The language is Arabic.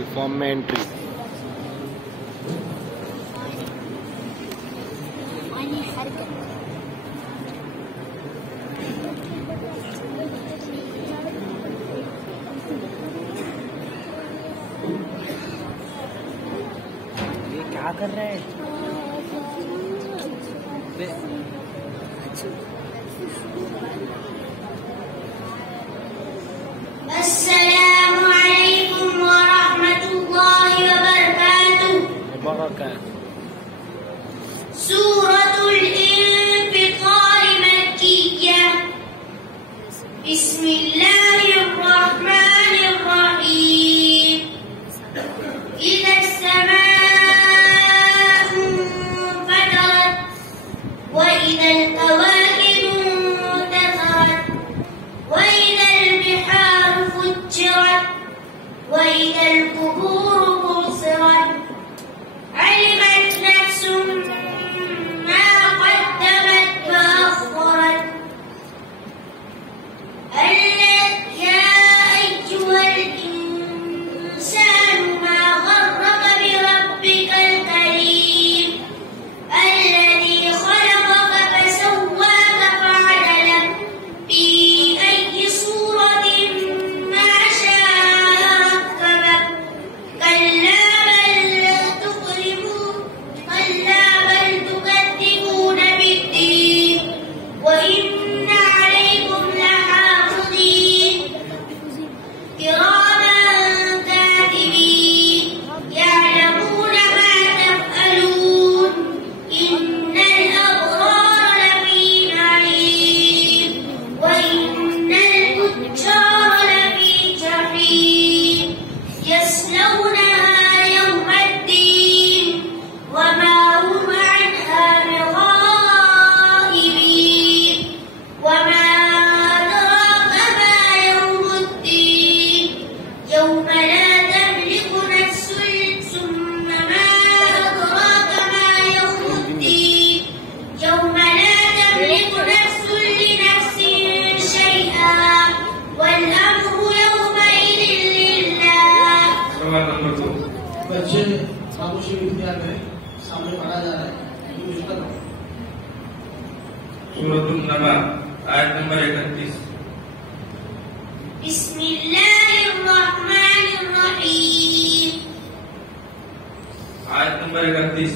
Entry, form में एंट्री। ये क्या कर रहे हैं? अस्सलामु अलैकुम व रहमतुल्लाहि व बरकातुहू। सूरतुल इंफितार मक्किय्या। बिस्मिल्लाहिर रहमानिर रहीम। इज़ा अस्समाउ इंफतरत व इज़ल कवाकिबु इंतसरत व इज़ल बिहारु फुज्जिरत व इज़ल कुबूरु बु'सिरत। علمت نفس ما قدمت وأخرت. يا أيها الإنسان ما غرك بربك الكريم الذي خلقك فسواك فعدلك في أي صورة ما شاء ركبك. كلا بل تكذبون بالدين وإن عليكم لحافظين كراما كاتبين يعلمون ما تفعلون. إن الأبرار لفي نعيم وإن الفجار لفي جحيم يصلونها يوم الدين وما هم عنها بغائبين. وما أدراك ما يوم الدين يوم لا تملك نفس ثم ما أدراك ما يوم الدين يوم لا تملك نفس لنفس شيئا والأمر يومئذ لله. सवाल नंबर 2। बच्चे खामोशी इख्तियार में सामने पढ़ा जा रहा है। सूरतुन नबा आयत नंबर 31। बिस्मिल्लाहिर रहमानिर रहीम। आयत नंबर 31।